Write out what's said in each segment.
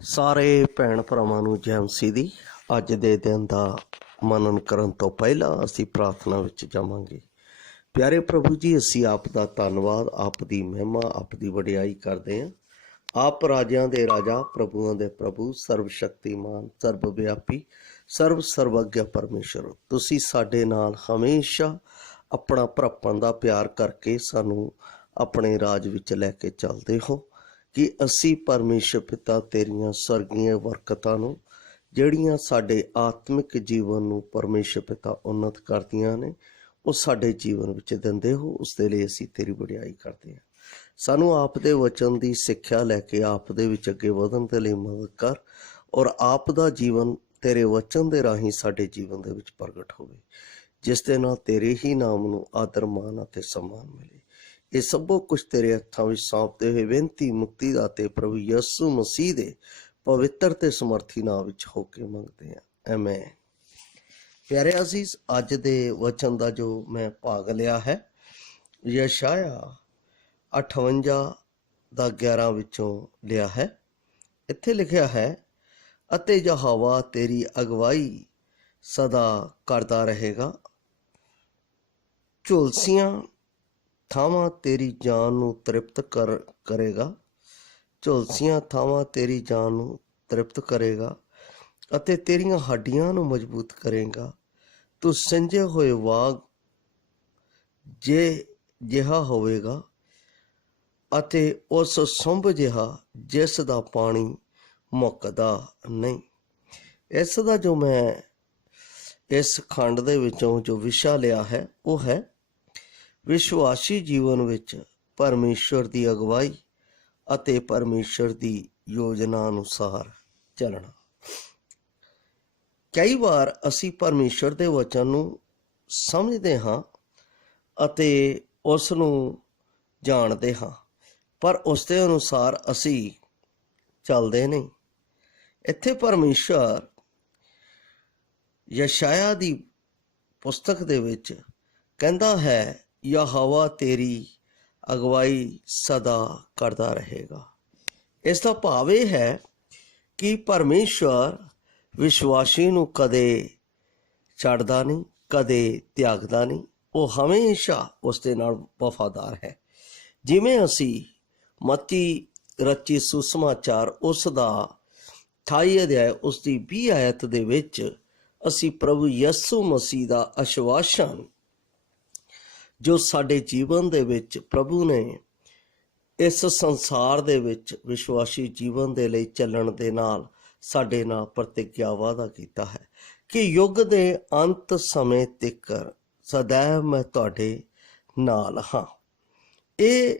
ਸਾਰੇ ਭੈਣ ਭਰਾਵਾਂ ਨੂੰ ਜੈ ਮਸੀਹ ਦੀ। ਅੱਜ ਦੇ ਦਿਨ ਦਾ ਮਨਨ ਕਰਨ ਤੋਂ ਪਹਿਲਾਂ ਅਸੀਂ ਪ੍ਰਾਰਥਨਾ ਵਿੱਚ ਜਾਵਾਂਗੇ। ਪਿਆਰੇ ਪ੍ਰਭੂ ਜੀ, ਅਸੀਂ ਆਪ ਦਾ ਧੰਨਵਾਦ, ਆਪ ਦੀ ਮਹਿਮਾ, ਆਪ ਦੀ ਵਡਿਆਈ ਕਰਦੇ ਹਾਂ। ਆਪ ਰਾਜਿਆਂ ਦੇ ਰਾਜਾ, ਪ੍ਰਭੂਆਂ ਦੇ ਪ੍ਰਭੂ, ਸਰਵ ਸ਼ਕਤੀਮਾਨ, ਸਰਬ ਵਿਆਪੀ, ਸਰਵਗਿਆ ਪਰਮੇਸ਼ਰ, ਤੁਸੀਂ ਸਾਡੇ ਨਾਲ ਹਮੇਸ਼ਾ ਆਪਣਾ ਭਰਾਪਣ ਦਾ ਪਿਆਰ ਕਰਕੇ ਸਾਨੂੰ ਆਪਣੇ ਰਾਜ ਵਿੱਚ ਲੈ ਕੇ ਚੱਲਦੇ ਹੋ ਕਿ ਅਸੀਂ ਪਰਮੇਸ਼ਰ ਪਿਤਾ ਤੇਰੀਆਂ ਸਵਰਗੀਆਂ ਬਰਕਤਾਂ ਨੂੰ, ਜਿਹੜੀਆਂ ਸਾਡੇ ਆਤਮਿਕ ਜੀਵਨ ਨੂੰ ਪਰਮੇਸ਼ਰ ਪਿਤਾ ਉੱਨਤ ਕਰਦੀਆਂ ਨੇ, ਉਹ ਸਾਡੇ ਜੀਵਨ ਵਿੱਚ ਦਿੰਦੇ ਹੋ। ਉਸ ਦੇ ਲਈ ਅਸੀਂ ਤੇਰੀ ਵਡਿਆਈ ਕਰਦੇ ਹਾਂ। ਸਾਨੂੰ ਆਪ ਦੇ ਵਚਨ ਦੀ ਸਿੱਖਿਆ ਲੈ ਕੇ ਆਪ ਦੇ ਵਿੱਚ ਅੱਗੇ ਵਧਣ ਦੇ ਲਈ ਮਦਦ ਕਰ, ਔਰ ਆਪ ਦਾ ਜੀਵਨ ਤੇਰੇ ਵਚਨ ਦੇ ਰਾਹੀਂ ਸਾਡੇ ਜੀਵਨ ਦੇ ਵਿੱਚ ਪ੍ਰਗਟ ਹੋਵੇ, ਜਿਸ ਦੇ ਨਾਲ ਤੇਰੇ ਹੀ ਨਾਮ ਨੂੰ ਆਦਰ ਮਾਨ ਅਤੇ ਸਨਮਾਨ ਮਿਲੇ। ਇਹ ਸਭੋ ਕੁਝ ਤੇਰੇ ਹੱਥਾਂ ਵਿੱਚ ਸੌਂਪਦੇ ਹੋਏ ਬੇਨਤੀ ਮੁਕਤੀ ਦਾਤੇ ਪ੍ਰਭੂ ਯਿਸੂ ਮਸੀਹ ਦੇ ਪਵਿੱਤਰ ਤੇ ਸਮਰਥੀ ਨਾਮ ਵਿੱਚ ਹੋ ਕੇ ਮੰਗਦੇ ਹਾਂ, ਆਮੇਨ। ਪਿਆਰੇ ਅਜ਼ੀਜ਼, ਅੱਜ ਦੇ ਵਚਨ ਦਾ ਜੋ ਮੈਂ ਭਾਗ ਲਿਆ ਹੈ, ਯਸ਼ਾਇਆ 58 ਦਾ 11 ਵਿੱਚੋਂ ਲਿਆ ਹੈ। ਇੱਥੇ ਲਿਖਿਆ ਹੈ, ਅਤੇ ਯਹੋਵਾ ਤੇਰੀ ਅਗਵਾਈ ਸਦਾ ਕਰਦਾ ਰਹੇਗਾ, ਝੁਲਸੀਆਂ ਥਾਵਾਂ ਤੇਰੀ ਜਾਨ ਨੂੰ ਤ੍ਰਿਪਤ ਕਰੇਗਾ, ਝੁਲਸੀਆਂ ਥਾਵਾਂ ਤੇਰੀ ਜਾਨ ਨੂੰ ਤ੍ਰਿਪਤ ਕਰੇਗਾ ਅਤੇ ਤੇਰੀਆਂ ਹੱਡੀਆਂ ਨੂੰ ਮਜ਼ਬੂਤ ਕਰੇਗਾ। ਤੂੰ ਸਿੰਜੇ ਹੋਏ ਵਾਗ ਜਿਹਾ ਹੋਵੇਗਾ ਅਤੇ ਉਸ ਸੁੰਭ ਜਿਹਾ ਜਿਸ ਦਾ ਪਾਣੀ ਮੁੱਕਦਾ ਨਹੀਂ। ਇਸ ਦਾ ਜੋ ਮੈਂ ਇਸ ਖੰਡ ਦੇ ਵਿੱਚੋਂ ਜੋ ਵਿਸ਼ਾ ਲਿਆ ਹੈ, ਉਹ ਹੈ ਵਿਸ਼ਵਾਸੀ ਜੀਵਨ ਵਿੱਚ ਪਰਮੇਸ਼ਰ ਦੀ ਅਗਵਾਈ ਅਤੇ ਪਰਮੇਸ਼ਰ ਦੀ ਯੋਜਨਾ ਅਨੁਸਾਰ ਚੱਲਣਾ। ਕਈ ਵਾਰ ਅਸੀਂ ਪਰਮੇਸ਼ਰ ਦੇ ਵਚਨ ਨੂੰ ਸਮਝਦੇ ਹਾਂ ਅਤੇ ਉਸ ਨੂੰ ਜਾਣਦੇ ਹਾਂ, ਪਰ ਉਸ ਦੇ ਅਨੁਸਾਰ ਅਸੀਂ ਚੱਲਦੇ ਨਹੀਂ। ਇੱਥੇ ਪਰਮੇਸ਼ਰ ਯਸ਼ਾਇਆ ਦੀ ਪੁਸਤਕ ਦੇ ਵਿੱਚ ਕਹਿੰਦਾ ਹੈ, ਯਹੋਵਾ ਤੇਰੀ ਅਗਵਾਈ ਸਦਾ ਕਰਦਾ ਰਹੇਗਾ। ਇਸ ਦਾ ਭਾਵ ਇਹ ਹੈ ਕਿ ਪਰਮੇਸ਼ਰ ਵਿਸ਼ਵਾਸੀ ਨੂੰ ਕਦੇ ਛੱਡਦਾ ਨਹੀਂ, ਕਦੇ ਤਿਆਗਦਾ ਨਹੀਂ। ਉਹ ਹਮੇਸ਼ਾ ਉਸ ਦੇ ਨਾਲ ਵਫਾਦਾਰ ਹੈ। ਜਿਵੇਂ ਅਸੀਂ ਮੱਤੀ ਰਚੀ ਸੁਸਮਾਚਾਰ ਉਸ ਦਾ 28 ਅਧਿਆਇ ਉਸ ਦੀ 20 ਆਇਤ ਦੇ ਵਿੱਚ ਅਸੀਂ ਪ੍ਰਭੂ ਯਿਸੂ ਮਸੀਹ ਦਾ ਆਸ਼ਵਾਸਨ ਜੋ ਸਾਡੇ ਜੀਵਨ ਦੇ ਵਿੱਚ ਪ੍ਰਭੂ ਨੇ ਇਸ ਸੰਸਾਰ ਦੇ ਵਿੱਚ ਵਿਸ਼ਵਾਸੀ ਜੀਵਨ ਦੇ ਲਈ ਚੱਲਣ ਦੇ ਨਾਲ ਸਾਡੇ ਨਾਲ ਪ੍ਰਤਿਗਿਆ ਵਾਅਦਾ ਕੀਤਾ ਹੈ ਕਿ ਯੁੱਗ ਦੇ ਅੰਤ ਸਮੇਂ ਤੱਕ ਸदैव ਮੈਂ ਤੁਹਾਡੇ ਨਾਲ ਹਾਂ। ਇਹ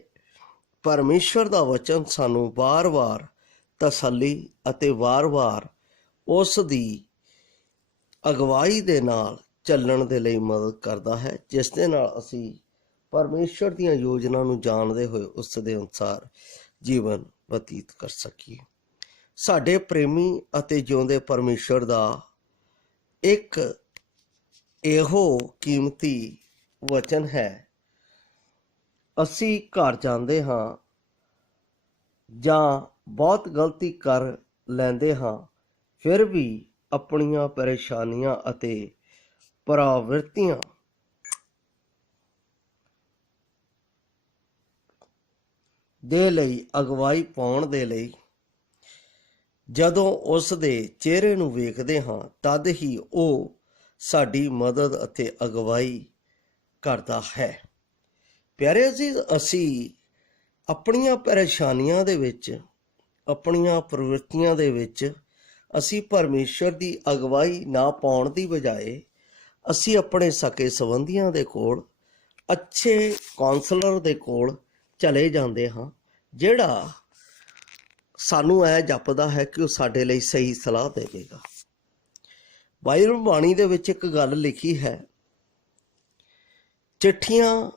ਪਰਮੇਸ਼ਰ ਦਾ ਵਚਨ ਸਾਨੂੰ ਵਾਰ-ਵਾਰ ਤਸੱਲੀ ਅਤੇ ਵਾਰ-ਵਾਰ ਉਸ ਦੀ ਅਗਵਾਈ ਦੇ ਨਾਲ ਚੱਲਣ ਦੇ ਲਈ ਮਦਦ ਕਰਦਾ ਹੈ, ਜਿਸ ਦੇ ਨਾਲ ਅਸੀਂ ਪਰਮੇਸ਼ਰ ਦੀਆਂ ਯੋਜਨਾ ਨੂੰ ਜਾਣਦੇ ਹੋਏ ਉਸ ਦੇ ਅਨੁਸਾਰ ਜੀਵਨ ਬਤੀਤ ਕਰ ਸਕੀਏ। ਸਾਡੇ ਪ੍ਰੇਮੀ ਅਤੇ ਜਿਉਂਦੇ ਪਰਮੇਸ਼ਰ ਦਾ ਇੱਕ ਇਹੋ ਕੀਮਤੀ ਵਚਨ ਹੈ, ਅਸੀਂ ਘਰ ਜਾਂਦੇ ਹਾਂ ਜਾਂ ਬਹੁਤ ਗਲਤੀ ਕਰ ਲੈਂਦੇ ਹਾਂ, ਫਿਰ ਵੀ ਆਪਣੀਆਂ ਪਰੇਸ਼ਾਨੀਆਂ ਅਤੇ ਪ੍ਰਵਿਰਤੀਆਂ ਦੇ ਲਈ ਅਗਵਾਈ ਪਾਉਣ ਦੇ ਲਈ ਜਦੋਂ ਉਸ ਦੇ ਚਿਹਰੇ ਨੂੰ ਵੇਖਦੇ ਹਾਂ, ਤਦ ਹੀ ਉਹ ਸਾਡੀ ਮਦਦ ਅਤੇ ਅਗਵਾਈ ਕਰਦਾ ਹੈ। ਪਿਆਰੇ ਅਜ਼ੀਜ਼, ਅਸੀਂ ਆਪਣੀਆਂ ਪਰੇਸ਼ਾਨੀਆਂ ਦੇ ਵਿੱਚ, ਆਪਣੀਆਂ ਪ੍ਰਵਿਰਤੀਆਂ ਦੇ ਵਿੱਚ ਅਸੀਂ ਪਰਮੇਸ਼ਰ ਦੀ ਅਗਵਾਈ ਨਾ ਪਾਉਣ ਦੀ ਬਜਾਏ ਅਸੀਂ ਆਪਣੇ ਸਕੇ ਸੰਬੰਧੀਆਂ ਦੇ ਕੋਲ, ਅੱਛੇ ਕਾਉਂਸਲਰ ਦੇ ਕੋਲ ਚਲੇ ਜਾਂਦੇ ਹਾਂ, ਜਿਹੜਾ ਸਾਨੂੰ ਇਹ ਜਪਦਾ ਹੈ ਕਿ ਉਹ ਸਾਡੇ ਲਈ ਸਹੀ ਸਲਾਹ ਦੇਵੇਗਾ। ਬਾਈਬਲ ਬਾਣੀ ਦੇ ਵਿੱਚ ਇੱਕ ਗੱਲ ਲਿਖੀ ਹੈ, ਚਿੱਠੀਆਂ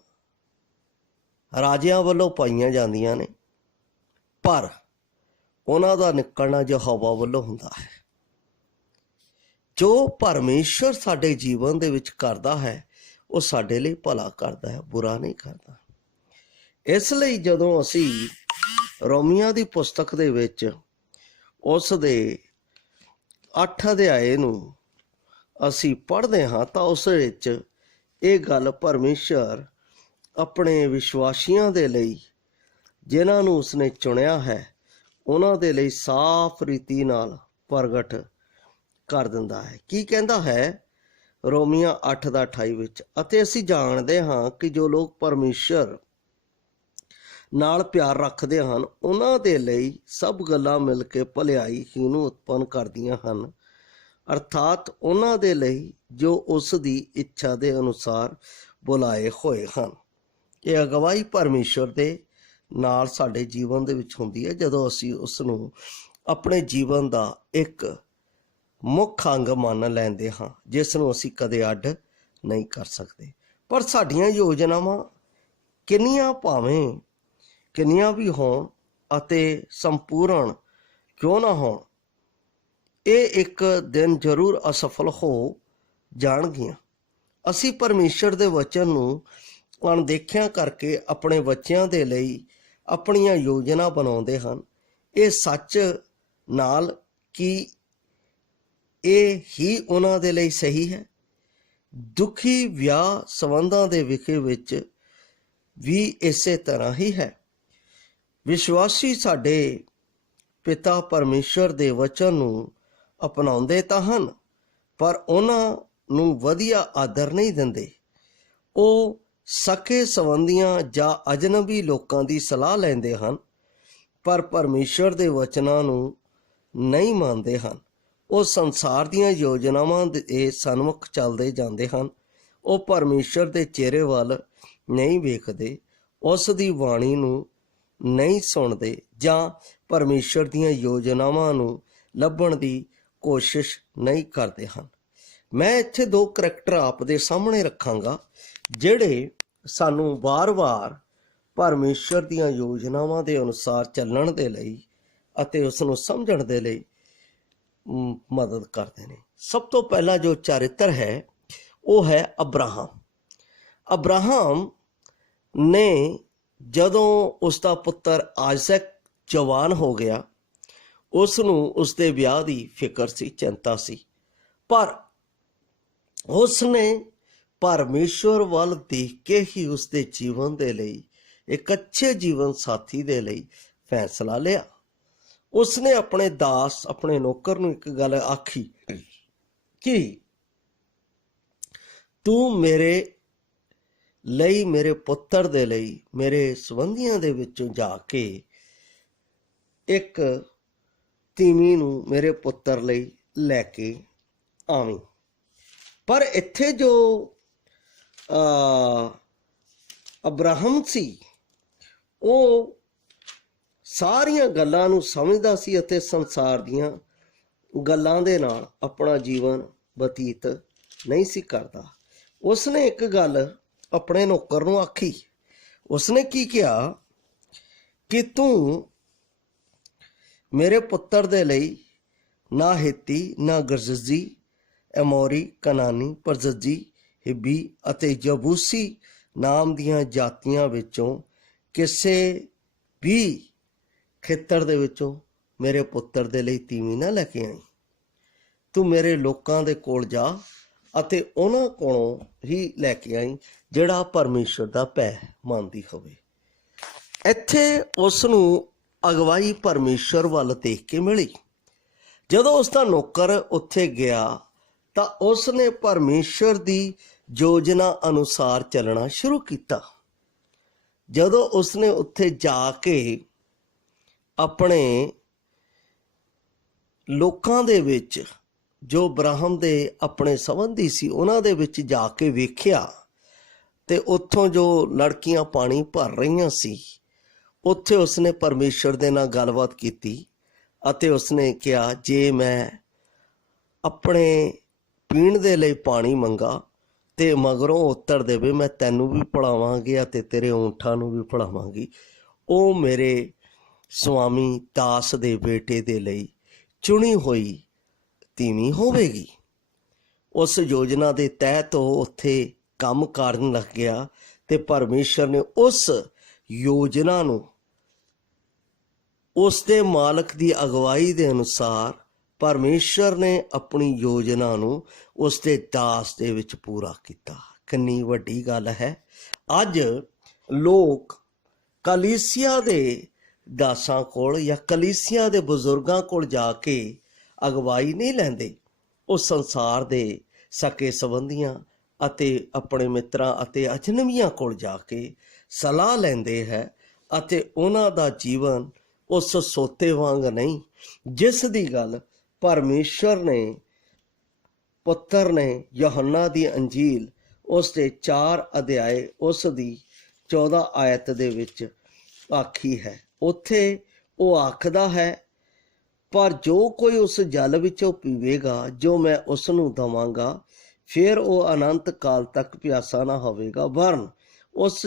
ਰਾਜਿਆਂ ਵੱਲੋਂ ਪਾਈਆਂ ਜਾਂਦੀਆਂ ਨੇ, ਪਰ ਉਹਨਾਂ ਦਾ ਨਿਕਲਣਾ ਯਹੋਵਾ ਵੱਲੋਂ ਹੁੰਦਾ ਹੈ। ਜੋ ਪਰਮੇਸ਼ਰ ਸਾਡੇ ਜੀਵਨ ਦੇ ਵਿੱਚ ਕਰਦਾ ਹੈ, ਉਹ ਸਾਡੇ ਲਈ ਭਲਾ ਕਰਦਾ ਹੈ, ਬੁਰਾ ਨਹੀਂ ਕਰਦਾ। ਇਸ ਲਈ ਜਦੋਂ ਅਸੀਂ ਰੋਮੀਆਂ ਦੀ ਪੁਸਤਕ ਦੇ ਵਿੱਚ ਉਸ ਦੇ 8 ਅਧਿਆਏ ਨੂੰ ਅਸੀਂ ਪੜ੍ਹਦੇ ਹਾਂ ਤਾਂ ਉਸ ਵਿੱਚ ਇਹ ਗੱਲ ਪਰਮੇਸ਼ਰ ਆਪਣੇ ਵਿਸ਼ਵਾਸੀਆਂ ਦੇ ਲਈ, ਜਿਨ੍ਹਾਂ ਨੂੰ ਉਸਨੇ ਚੁਣਿਆ ਹੈ, ਉਹਨਾਂ ਦੇ ਲਈ ਸਾਫ਼ ਰੀਤੀ ਨਾਲ ਪ੍ਰਗਟ ਕਰ ਦਿੰਦਾ ਹੈ। ਕੀ ਕਹਿੰਦਾ ਹੈ ਰੋਮੀਆਂ 8:28 ਵਿੱਚ? ਅਤੇ ਅਸੀਂ ਜਾਣਦੇ ਹਾਂ ਕਿ ਜੋ ਲੋਕ ਪਰਮੇਸ਼ਰ ਨਾਲ ਪਿਆਰ ਰੱਖਦੇ ਹਨ, ਉਹਨਾਂ ਦੇ ਲਈ ਸਭ ਗੱਲਾਂ ਮਿਲ ਕੇ ਭਲਾਈ ਹੀ ਨੂੰ ਉਤਪੰਨ ਕਰਦੀਆਂ ਹਨ, ਅਰਥਾਤ ਉਹਨਾਂ ਦੇ ਲਈ ਜੋ ਉਸ ਦੀ ਇੱਛਾ ਦੇ ਅਨੁਸਾਰ ਬੁਲਾਏ ਹੋਏ ਹਨ। ਇਹ ਅਗਵਾਈ ਪਰਮੇਸ਼ਰ ਦੇ ਨਾਲ ਸਾਡੇ ਜੀਵਨ ਦੇ ਵਿੱਚ ਹੁੰਦੀ ਹੈ ਜਦੋਂ ਅਸੀਂ ਉਸ ਨੂੰ ਆਪਣੇ ਜੀਵਨ ਦਾ ਇੱਕ ਮੁੱਖ ਅੰਗ ਮੰਨ ਲੈਂਦੇ ਹਾਂ, ਜਿਸ ਨੂੰ ਅਸੀਂ ਕਦੇ ਅੱਡ ਨਹੀਂ ਕਰ ਸਕਦੇ। ਪਰ ਸਾਡੀਆਂ ਯੋਜਨਾਵਾਂ ਕਿੰਨੀਆਂ ਵੀ ਹੋਣ ਅਤੇ ਸੰਪੂਰਨ ਕਿਉਂ ਨਾ ਹੋਣ, ਇਹ ਇੱਕ ਦਿਨ ਜ਼ਰੂਰ ਅਸਫਲ ਹੋ ਜਾਣਗੀਆਂ। ਅਸੀਂ ਪਰਮੇਸ਼ਰ ਦੇ ਵਚਨ ਨੂੰ ਅਣਦੇਖਿਆ ਕਰਕੇ ਆਪਣੇ ਬੱਚਿਆਂ ਦੇ ਲਈ ਆਪਣੀਆਂ ਯੋਜਨਾ ਬਣਾਉਂਦੇ ਹਨ। ਇਹ ਸੱਚ ਨਾਲ ਕਿ ਇਹ ਹੀ ਉਹਨਾਂ ਦੇ ਲਈ ਸਹੀ ਹੈ। ਦੁਖੀ ਵਿਆਹ ਸੰਬੰਧਾਂ ਦੇ ਵਿਖੇ ਵਿੱਚ ਵੀ ਇਸੇ ਤਰ੍ਹਾਂ ਹੀ ਹੈ। ਵਿਸ਼ਵਾਸੀ ਸਾਡੇ ਪਿਤਾ ਪਰਮੇਸ਼ਰ ਦੇ ਵਚਨ ਨੂੰ ਅਪਣਾਉਂਦੇ ਤਾਂ ਹਨ, ਪਰ ਉਹਨਾਂ ਨੂੰ ਵਧੀਆ ਆਦਰ ਨਹੀਂ ਦਿੰਦੇ। ਉਹ ਸਕੇ ਸੰਬੰਧੀਆਂ ਜਾਂ ਅਜਨਬੀ ਲੋਕਾਂ ਦੀ ਸਲਾਹ ਲੈਂਦੇ ਹਨ, ਪਰ ਪਰਮੇਸ਼ਰ ਦੇ ਵਚਨਾਂ ਨੂੰ ਨਹੀਂ ਮੰਨਦੇ ਹਨ। ਉਹ ਸੰਸਾਰ ਦੀਆਂ ਯੋਜਨਾਵਾਂ ਦੇ ਸਨਮੁਖ ਚੱਲਦੇ ਜਾਂਦੇ ਹਨ। ਉਹ ਪਰਮੇਸ਼ਰ ਦੇ ਚਿਹਰੇ ਵੱਲ ਨਹੀਂ ਵੇਖਦੇ, ਉਸ ਦੀ ਬਾਣੀ ਨੂੰ ਨਹੀਂ ਸੁਣਦੇ ਜਾਂ ਪਰਮੇਸ਼ਰ ਦੀਆਂ ਯੋਜਨਾਵਾਂ ਨੂੰ ਲੱਭਣ ਦੀ ਕੋਸ਼ਿਸ਼ ਨਹੀਂ ਕਰਦੇ ਹਨ। ਮੈਂ ਇੱਥੇ 2 ਕਰੈਕਟਰ ਆਪ ਦੇ ਸਾਹਮਣੇ ਰੱਖਾਂਗਾ, ਜਿਹੜੇ ਸਾਨੂੰ ਵਾਰ-ਵਾਰ ਪਰਮੇਸ਼ਰ ਦੀਆਂ ਯੋਜਨਾਵਾਂ ਦੇ ਅਨੁਸਾਰ ਚੱਲਣ ਦੇ ਲਈ ਅਤੇ ਉਸ ਨੂੰ ਸਮਝਣ ਦੇ ਲਈ ਮਦਦ ਕਰਦੇ ਨੇ। ਸਭ ਤੋਂ ਪਹਿਲਾ ਜੋ ਚਰਿੱਤਰ ਹੈ ਉਹ ਹੈ ਅਬਰਾਹਮ। ਅਬਰਾਹਮ ਨੇ ਜਦੋਂ ਉਸ ਦਾ ਪੁੱਤਰ ਆਇਜ਼ਕ ਜਵਾਨ ਹੋ ਗਿਆ, ਉਸ ਨੂੰ ਉਸਦੇ ਵਿਆਹ ਦੀ ਫਿਕਰ ਸੀ, ਚਿੰਤਾ ਸੀ, ਪਰ ਉਸਨੇ ਪਰਮੇਸ਼ਵਰ ਵੱਲ ਦੇਖ ਕੇ ਹੀ ਉਸਦੇ ਜੀਵਨ ਦੇ ਲਈ, ਇੱਕ ਅੱਛੇ ਜੀਵਨ ਸਾਥੀ ਦੇ ਲਈ ਫੈਸਲਾ ਲਿਆ। ਉਸਨੇ ਆਪਣੇ ਦਾਸ, ਆਪਣੇ ਨੌਕਰ ਨੂੰ ਇੱਕ ਗੱਲ ਆਖੀ ਕਿ ਤੂੰ ਮੇਰੇ ਲਈ, ਮੇਰੇ ਪੁੱਤਰ ਦੇ ਲਈ, ਮੇਰੇ ਸੰਬੰਧੀਆਂ ਦੇ ਵਿੱਚੋਂ ਜਾ ਕੇ ਇੱਕ ਤੀਵੀਂ ਨੂੰ ਮੇਰੇ ਪੁੱਤਰ ਲਈ ਲੈ ਕੇ ਆਵੀਂ। ਪਰ ਇੱਥੇ ਜੋ ਅਬਰਾਹਮ ਸੀ, ਉਹ ਸਾਰੀਆਂ ਗੱਲਾਂ ਨੂੰ ਸਮਝਦਾ ਸੀ ਅਤੇ ਸੰਸਾਰ ਦੀਆਂ ਗੱਲਾਂ ਦੇ ਨਾਲ ਆਪਣਾ ਜੀਵਨ ਬਤੀਤ ਨਹੀਂ ਸੀ ਕਰਦਾ। ਉਸਨੇ ਇੱਕ ਗੱਲ ਆਪਣੇ ਨੌਕਰ ਨੂੰ ਆਖੀ। ਉਸਨੇ ਕੀ ਕਿਹਾ ਕਿ ਤੂੰ ਮੇਰੇ ਪੁੱਤਰ ਦੇ ਲਈ ਨਾ ਹਿੱਤੀ, ਨਾ ਗਰਜ਼ੀ, ਐਮੋਰੀ, ਕਨਾਨੀ, ਪਰਜਜੀ, ਹਿੱਬੀ ਅਤੇ ਜਬੂਸੀ ਨਾਮ ਦੀਆਂ ਜਾਤੀਆਂ ਵਿੱਚੋਂ ਕਿਸੇ ਵੀ ਖੇਤਰ ਦੇ ਵਿੱਚੋਂ ਮੇਰੇ ਪੁੱਤਰ ਦੇ ਲਈ ਤੀਵੀਂ ਨਾ ਲੈ ਕੇ ਆਈ। ਤੂੰ ਮੇਰੇ ਲੋਕਾਂ ਦੇ ਕੋਲ ਜਾ ਅਤੇ ਉਹਨਾਂ ਕੋਲੋਂ ਹੀ ਲੈ ਕੇ ਆਈ ਜਿਹੜਾ ਪਰਮੇਸ਼ਰ ਦਾ ਭੈ ਮੰਨਦੀ ਹੋਵੇ। ਇੱਥੇ ਉਸ ਨੂੰ ਅਗਵਾਈ ਪਰਮੇਸ਼ਰ ਵੱਲ ਦੇਖ ਕੇ ਮਿਲੀ। ਜਦੋਂ ਉਸ ਦਾ ਨੌਕਰ ਉੱਥੇ ਗਿਆ ਤਾਂ ਉਸ ਨੇ ਪਰਮੇਸ਼ਰ ਦੀ ਯੋਜਨਾ ਅਨੁਸਾਰ ਚੱਲਣਾ ਸ਼ੁਰੂ ਕੀਤਾ। ਜਦੋਂ ਉਸਨੇ ਉੱਥੇ ਜਾ ਕੇ ਆਪਣੇ ਲੋਕਾਂ ਦੇ ਵਿੱਚ, ਜੋ ਅਬਰਾਹਮ ਦੇ ਆਪਣੇ ਸੰਬੰਧੀ ਸੀ, ਉਹਨਾਂ ਦੇ ਵਿੱਚ ਜਾ ਕੇ ਵੇਖਿਆ ਤੇ ਉੱਥੋਂ ਜੋ ਲੜਕੀਆਂ ਪਾਣੀ ਭਰ ਰਹੀਆਂ ਸੀ, ਉੱਥੇ ਉਸਨੇ ਪਰਮੇਸ਼ਰ ਦੇ ਨਾਲ ਗੱਲਬਾਤ ਕੀਤੀ ਅਤੇ ਉਸਨੇ ਕਿਹਾ, ਜੇ ਮੈਂ ਆਪਣੇ ਪੀਣ ਦੇ ਲਈ ਪਾਣੀ ਮੰਗਾ ਤੇ ਮਗਰੋਂ ਉੱਤਰ ਦੇਵੇ, ਮੈਂ ਤੈਨੂੰ ਵੀ ਪਿਲਾਵਾਂਗੀ ਅਤੇ ਤੇਰੇ ਊਂਠਾਂ ਨੂੰ ਵੀ ਪਿਲਾਵਾਂਗੀ, ਉਹ ਮੇਰੇ ਸੁਆਮੀ ਦਾਸ ਦੇ ਬੇਟੇ ਦੇ ਲਈ ਚੁਣੀ ਹੋਈ ਤੀਵੀਂ ਹੋਵੇਗੀ। ਉਸ ਯੋਜਨਾ ਦੇ ਤਹਿਤ ਉਹ ਉੱਥੇ ਕੰਮ ਕਰਨ ਲੱਗ ਗਿਆ ਤੇ ਪਰਮੇਸ਼ਰ ਨੇ ਉਸ ਯੋਜਨਾ ਨੂੰ ਉਸ ਦੇ ਮਾਲਕ ਦੀ ਅਗਵਾਈ ਦੇ ਅਨੁਸਾਰ ਪਰਮੇਸ਼ਰ ਨੇ ਆਪਣੀ ਯੋਜਨਾ ਨੂੰ ਉਸ ਦੇ ਦਾਸ ਦੇ ਵਿੱਚ ਪੂਰਾ ਕੀਤਾ। ਕਿੰਨੀ ਵੱਡੀ ਗੱਲ ਹੈ। ਅੱਜ ਲੋਕ ਕਲੀਸਿਆ ਦੇ ਦਾਸਾਂ ਕੋਲ ਜਾਂ ਕਲੀਸਿਆ ਦੇ ਬਜ਼ੁਰਗਾਂ ਕੋਲ ਜਾ ਕੇ ਅਗਵਾਈ ਨਹੀਂ ਲੈਂਦੇ। ਉਹ ਸੰਸਾਰ ਦੇ ਸਕੇ ਸੰਬੰਧੀਆਂ ਅਤੇ ਆਪਣੇ ਮਿੱਤਰਾਂ ਅਤੇ ਅਜਨਬੀਆਂ ਕੋਲ ਜਾ ਕੇ ਸਲਾਹ ਲੈਂਦੇ ਹੈ ਅਤੇ ਉਹਨਾਂ ਦਾ ਜੀਵਨ ਉਸ ਸੋਤੇ ਵਾਂਗ ਨਹੀਂ, ਜਿਸ ਦੀ ਗੱਲ ਪਰਮੇਸ਼ਰ ਨੇ ਪੁੱਤਰ ਨੇ ਯਹੋਨਾ ਦੀ ਅੰਜੀਲ ਉਸ ਦੇ 4 ਅਧਿਆਏ ਉਸ ਦੀ 14 ਆਇਤ ਦੇ ਵਿੱਚ ਆਖੀ ਹੈ। ਉੱਥੇ ਉਹ ਆਖਦਾ ਹੈ, ਪਰ ਜੋ ਕੋਈ ਉਸ ਜਲ ਵਿੱਚੋਂ ਪੀਵੇਗਾ ਜੋ ਮੈਂ ਉਸ ਨੂੰ ਦੇਵਾਂਗਾ, ਫਿਰ ਉਹ ਅਨੰਤ ਕਾਲ ਤੱਕ ਪਿਆਸਾ ਨਾ ਹੋਵੇਗਾ, ਵਰਨ ਉਸ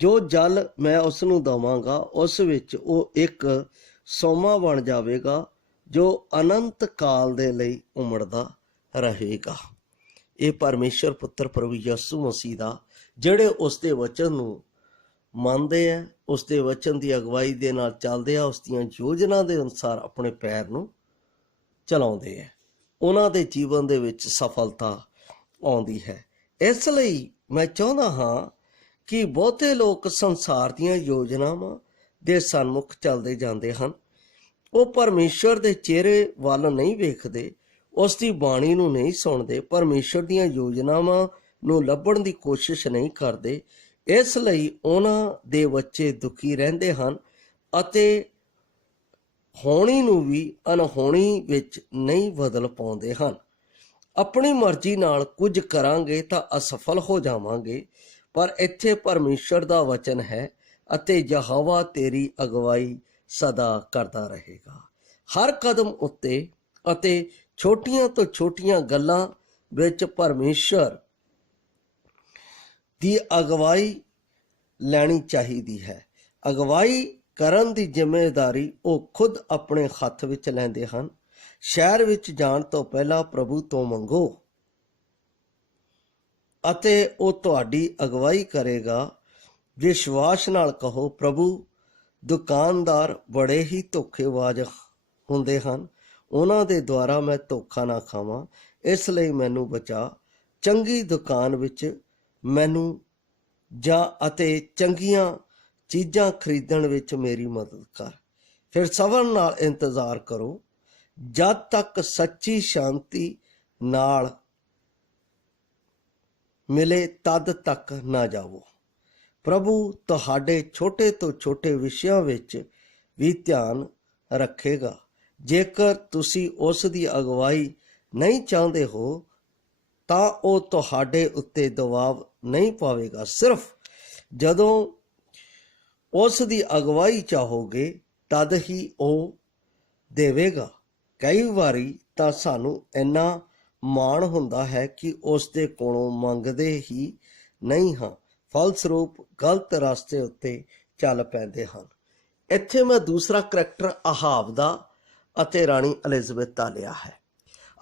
ਜੋ ਜਲ ਮੈਂ ਉਸ ਨੂੰ ਦੇਵਾਂਗਾ ਉਸ ਵਿੱਚ ਉਹ ਇੱਕ ਸੋਮਾ ਬਣ ਜਾਵੇਗਾ ਜੋ ਅਨੰਤ ਕਾਲ ਦੇ ਲਈ ਉਮੜਦਾ ਰਹੇਗਾ। ਇਹ ਪਰਮੇਸ਼ਰ ਪੁੱਤਰ ਪ੍ਰਭੂ ਯਿਸੂ ਮਸੀਹ ਦਾ, ਜਿਹੜੇ ਉਸ ਦੇ ਵਚਨ ਨੂੰ ਮੰਨਦੇ ਆ, ਉਸ ਦੇ ਵਚਨ ਦੀ ਅਗਵਾਈ ਦੇ ਨਾਲ ਚੱਲਦੇ ਆ, ਉਸ ਦੀਆਂ ਯੋਜਨਾ ਦੇ ਅਨੁਸਾਰ ਆਪਣੇ ਪੈਰ ਨੂੰ ਚਲਾਉਂਦੇ ਆ, ਉਹਨਾਂ ਦੇ ਜੀਵਨ ਦੇ ਵਿੱਚ ਸਫਲਤਾ ਆਉਂਦੀ ਹੈ। ਇਸ ਲਈ ਮੈਂ ਚਾਹੁੰਦਾ ਹਾਂ ਕਿ ਬਹੁਤੇ ਲੋਕ ਸੰਸਾਰ ਦੀਆਂ ਯੋਜਨਾਵਾਂ ਦੇ ਸਨਮੁਖ ਚੱਲਦੇ ਜਾਂਦੇ ਹਨ। ਉਹ ਪਰਮੇਸ਼ਰ ਦੇ ਚਿਹਰੇ ਵੱਲ ਨਹੀਂ ਵੇਖਦੇ, ਉਸ ਦੀ ਬਾਣੀ ਨੂੰ ਨਹੀਂ ਸੁਣਦੇ, ਪਰਮੇਸ਼ਰ ਦੀਆਂ ਯੋਜਨਾਵਾਂ ਨੂੰ ਲੱਭਣ ਦੀ ਕੋਸ਼ਿਸ਼ ਨਹੀਂ ਕਰਦੇ। ਇਸ ਲਈ ਉਹਨਾਂ ਦੇ ਬੱਚੇ ਦੁਖੀ ਰਹਿੰਦੇ ਹਨ ਅਤੇ ਹੋਣੀ ਨੂੰ ਵੀ ਅਣਹੋਣੀ ਵਿੱਚ ਨਹੀਂ ਬਦਲ ਪਾਉਂਦੇ ਹਨ। ਆਪਣੀ ਮਰਜ਼ੀ ਨਾਲ ਕੁਝ ਕਰਾਂਗੇ ਤਾਂ ਅਸਫਲ ਹੋ ਜਾਵਾਂਗੇ, ਪਰ ਇੱਥੇ ਪਰਮੇਸ਼ਰ ਦਾ ਵਚਨ ਹੈ ਅਤੇ ਯਹੋਵਾ ਤੇਰੀ ਅਗਵਾਈ ਸਦਾ ਕਰਦਾ ਰਹੇਗਾ। ਹਰ ਕਦਮ ਉੱਤੇ ਅਤੇ ਛੋਟੀਆਂ ਤੋਂ ਛੋਟੀਆਂ ਗੱਲਾਂ ਵਿੱਚ ਪਰਮੇਸ਼ਰ ਦੀ ਅਗਵਾਈ ਲੈਣੀ ਚਾਹੀਦੀ ਹੈ। ਅਗਵਾਈ ਕਰਨ ਦੀ ਜ਼ਿੰਮੇਵਾਰੀ ਉਹ ਖੁਦ ਆਪਣੇ ਹੱਥ ਵਿੱਚ ਲੈਂਦੇ ਹਨ। ਸ਼ਹਿਰ ਵਿੱਚ ਜਾਣ ਤੋਂ ਪਹਿਲਾਂ ਪ੍ਰਭੂ ਤੋਂ ਮੰਗੋ ਅਤੇ ਉਹ ਤੁਹਾਡੀ ਅਗਵਾਈ ਕਰੇਗਾ। ਵਿਸ਼ਵਾਸ ਨਾਲ ਕਹੋ, ਪ੍ਰਭੂ ਦੁਕਾਨਦਾਰ ਬੜੇ ਹੀ ਧੋਖੇਬਾਜ਼ ਹੁੰਦੇ ਹਨ, ਉਹਨਾਂ ਦੇ ਦੁਆਰਾ ਮੈਂ ਧੋਖਾ ਨਾ ਖਾਵਾਂ, ਇਸ ਲਈ ਮੈਨੂੰ ਬਚਾ। ਚੰਗੀ ਦੁਕਾਨ ਵਿੱਚ ਮੈਨੂੰ ਜਾ ਅਤੇ ਚੰਗੀਆਂ ਚੀਜ਼ਾਂ ਖਰੀਦਣ ਵਿੱਚ ਮੇਰੀ ਮਦਦ ਕਰ। ਫਿਰ ਸਬਰ ਨਾਲ ਇੰਤਜ਼ਾਰ ਕਰੋ ਜਦ ਤੱਕ ਸੱਚੀ ਸ਼ਾਂਤੀ ਨਾਲ ਮਿਲੇ, ਤਦ ਤੱਕ ਨਾ ਜਾਵੋ। ਪ੍ਰਭੂ ਤੁਹਾਡੇ ਛੋਟੇ ਤੋਂ ਛੋਟੇ ਵਿਸ਼ਿਆਂ ਵਿੱਚ ਵੀ ਧਿਆਨ ਰੱਖੇਗਾ। ਜੇਕਰ ਤੁਸੀਂ ਉਸ ਦੀ ਅਗਵਾਈ ਨਹੀਂ ਚਾਹੁੰਦੇ ਹੋ ਤਾਂ ਉਹ ਤੁਹਾਡੇ ਉੱਤੇ ਦਬਾਅ ਨਹੀਂ ਪਾਵੇਗਾ। ਸਿਰਫ ਜਦੋਂ ਉਸ ਦੀ ਅਗਵਾਈ ਚਾਹੋਗੇ ਤਦ ਹੀ ਉਹ ਦੇਵੇਗਾ। ਕਈ ਵਾਰੀ ਤਾਂ ਸਾਨੂੰ ਇੰਨਾ ਮਾਣ ਹੁੰਦਾ ਹੈ ਕਿ ਉਸ ਦੇ ਕੋਲੋਂ ਮੰਗਦੇ ਹੀ ਨਹੀਂ ਹਾਂ, ਫਲਸਰੂਪ ਗਲਤ ਰਸਤੇ ਉੱਤੇ ਚੱਲ ਪੈਂਦੇ ਹਨ। ਇੱਥੇ ਮੈਂ ਦੂਸਰਾ ਕਰੈਕਟਰ ਅਹਾਬ ਦਾ ਅਤੇ ਰਾਣੀ ਐਲਿਜ਼ਬeth ਦਾ ਲਿਆ ਹੈ।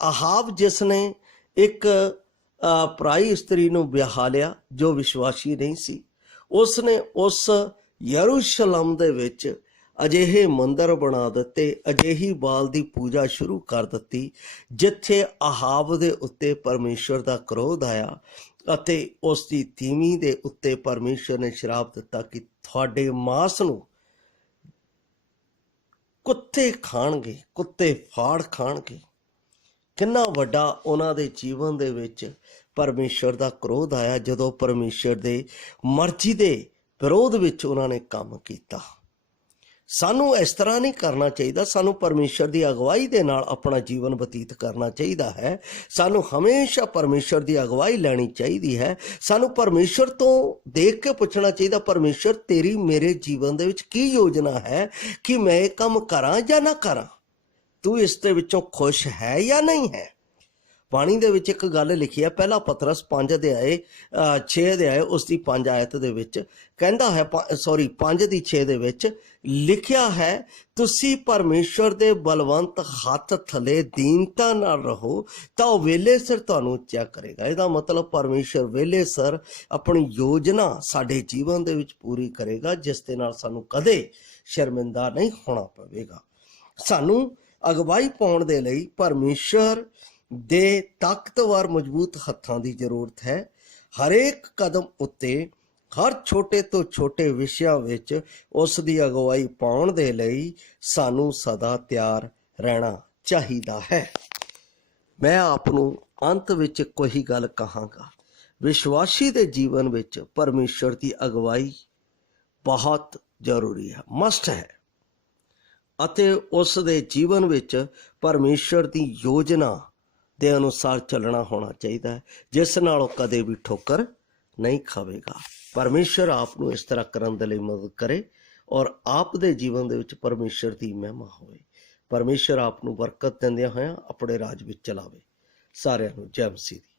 ਅਹਾਬ ਜਿਸ ਨੇ ਇੱਕ ਪਰਾਈ ਇਸਤਰੀ ਨੂੰ ਵਿਆਹ ਲਿਆ ਜੋ ਵਿਸ਼ਵਾਸੀ ਨਹੀਂ ਸੀ, ਉਸ ਨੇ ਉਸ ਯਰੂਸ਼ਲਮ ਦੇ ਵਿੱਚ ਅਜਿਹੇ ਮੰਦਰ ਬਣਾ ਦਿੱਤੇ, ਅਜਿਹੀ ਬਾਲ ਦੀ ਪੂਜਾ ਸ਼ੁਰੂ ਕਰ ਦਿੱਤੀ ਜਿੱਥੇ ਅਹਾਬ ਦੇ ਉੱਤੇ ਪਰਮੇਸ਼ਰ ਦਾ ਕ੍ਰੋਧ ਆਇਆ ਅਤੇ ਉਸ ਦੀ ਤੀਵੀਂ ਦੇ ਉੱਤੇ ਪਰਮੇਸ਼ਰ ਨੇ ਸ਼ਰਾਪ ਦਿੱਤਾ ਕਿ ਤੁਹਾਡੇ ਮਾਸ ਨੂੰ ਕੁੱਤੇ ਖਾਣਗੇ, ਕੁੱਤੇ ਫਾੜ ਖਾਣਗੇ। ਕਿੰਨਾ ਵੱਡਾ ਉਹਨਾਂ ਦੇ ਜੀਵਨ ਦੇ ਵਿੱਚ ਪਰਮੇਸ਼ਰ ਦਾ ਕ੍ਰੋਧ ਆਇਆ ਜਦੋਂ ਪਰਮੇਸ਼ਰ ਦੇ ਮਰਜ਼ੀ ਦੇ ਵਿਰੋਧ ਵਿੱਚ ਉਹਨਾਂ ਨੇ ਕੰਮ ਕੀਤਾ। ਸਾਨੂੰ ਇਸ ਤਰ੍ਹਾਂ ਨਹੀਂ ਕਰਨਾ ਚਾਹੀਦਾ। ਸਾਨੂੰ ਪਰਮੇਸ਼ਰ ਦੀ ਅਗਵਾਈ ਦੇ ਨਾਲ ਆਪਣਾ ਜੀਵਨ ਬਤੀਤ ਕਰਨਾ ਚਾਹੀਦਾ ਹੈ। ਸਾਨੂੰ ਹਮੇਸ਼ਾ ਪਰਮੇਸ਼ਰ ਦੀ ਅਗਵਾਈ ਲੈਣੀ ਚਾਹੀਦੀ ਹੈ। ਸਾਨੂੰ ਪਰਮੇਸ਼ਰ ਤੋਂ ਦੇਖ ਕੇ ਪੁੱਛਣਾ ਚਾਹੀਦਾ, ਪਰਮੇਸ਼ਰ ਤੇਰੀ ਮੇਰੇ ਜੀਵਨ ਦੇ ਵਿੱਚ ਕੀ ਯੋਜਨਾ ਹੈ ਕਿ ਮੈਂ ਇਹ ਕੰਮ ਕਰਾਂ ਜਾਂ ਨਾ ਕਰਾਂ, ਤੂੰ ਇਸ ਦੇ ਵਿੱਚੋਂ ਖੁਸ਼ ਹੈ ਜਾਂ ਨਹੀਂ ਹੈ। ਬਾਣੀ ਦੇ ਵਿੱਚ ਇੱਕ ਗੱਲ ਲਿਖੀ ਹੈ, ਪਹਿਲਾ ਪਤਰਸ 5 ਅਧਿਆਏ 6 ਅਧਿਆਏ ਉਸ ਦੀ 5 ਆਇਤ ਦੇ ਵਿੱਚ ਕਹਿੰਦਾ ਹੈ, 5 ਦੀ 6 ਦੇ ਵਿੱਚ ਲਿਖਿਆ ਹੈ, ਤੁਸੀਂ ਪਰਮੇਸ਼ਵਰ ਦੇ ਬਲਵੰਤ ਹੱਥ ਥਲੇ ਦੀਨਤਾ ਨਾਲ ਰਹੋ ਤਾਂ ਉਹ ਵੇਲੇ ਸਿਰ ਤੁਹਾਨੂੰ ਉੱਚਾ ਕਰੇਗਾ। ਇਹਦਾ ਮਤਲਬ ਪਰਮੇਸ਼ਵਰ ਵੇਲੇ ਸਿਰ ਆਪਣੀ ਯੋਜਨਾ ਸਾਡੇ ਜੀਵਨ ਦੇ ਵਿੱਚ ਪੂਰੀ ਕਰੇਗਾ, ਜਿਸ ਦੇ ਨਾਲ ਸਾਨੂੰ ਕਦੇ ਸ਼ਰਮਿੰਦਾ ਨਹੀਂ ਹੋਣਾ ਪਵੇਗਾ। ਸਾਨੂੰ ਅਗਵਾਈ ਪਾਉਣ ਦੇ ਲਈ ਪਰਮੇਸ਼ਵਰ ਦੇ ਤਾਕਤਵਰ ਮਜ਼ਬੂਤ ਹੱਥਾਂ ਦੀ ਜ਼ਰੂਰਤ ਹੈ। ਹਰੇਕ ਕਦਮ ਉੱਤੇ ਹਰ ਛੋਟੇ ਤੋਂ ਛੋਟੇ ਵਿਸ਼ਿਆਂ ਵਿੱਚ ਉਸ ਦੀ ਅਗਵਾਈ ਪਾਉਣ ਦੇ ਲਈ ਸਾਨੂੰ ਸਦਾ ਤਿਆਰ ਰਹਿਣਾ ਚਾਹੀਦਾ ਹੈ। ਮੈਂ ਆਪ ਨੂੰ ਅੰਤ ਵਿੱਚ ਕੋਈ ਗੱਲ ਕਹਾਂਗਾ, ਵਿਸ਼ਵਾਸੀ ਦੇ ਜੀਵਨ ਵਿੱਚ ਪਰਮੇਸ਼ਵਰ ਦੀ ਅਗਵਾਈ ਬਹੁਤ ਜ਼ਰੂਰੀ ਹੈ, ਮਸਟ ਹੈ, ਅਤੇ ਉਸ ਦੇ ਜੀਵਨ ਵਿੱਚ ਪਰਮੇਸ਼ਵਰ ਦੀ ਯੋਜਨਾ ਦੇ ਅਨੁਸਾਰ ਚੱਲਣਾ ਹੋਣਾ ਚਾਹੀਦਾ ਹੈ, ਜਿਸ ਨਾਲ ਉਹ ਕਦੇ ਵੀ ਠੋਕਰ ਨਹੀਂ ਖਾਵੇਗਾ। ਪਰਮੇਸ਼ਵਰ ਆਪ ਨੂੰ ਇਸ ਤਰ੍ਹਾਂ ਕਰਨ ਦੇ ਲਈ ਮਦਦ ਕਰੇ ਔਰ ਆਪ ਦੇ ਜੀਵਨ ਦੇ ਵਿੱਚ ਪਰਮੇਸ਼ਵਰ ਦੀ ਮਹਿਮਾ ਹੋਵੇ। ਪਰਮੇਸ਼ਵਰ ਆਪ ਨੂੰ ਬਰਕਤ ਦਿੰਦਿਆਂ ਹੋਇਆਂ ਆਪਣੇ ਰਾਜ ਵਿੱਚ ਚਲਾਵੇ। ਸਾਰਿਆਂ ਨੂੰ ਜੈ ਮਸੀਹ ਦੀ।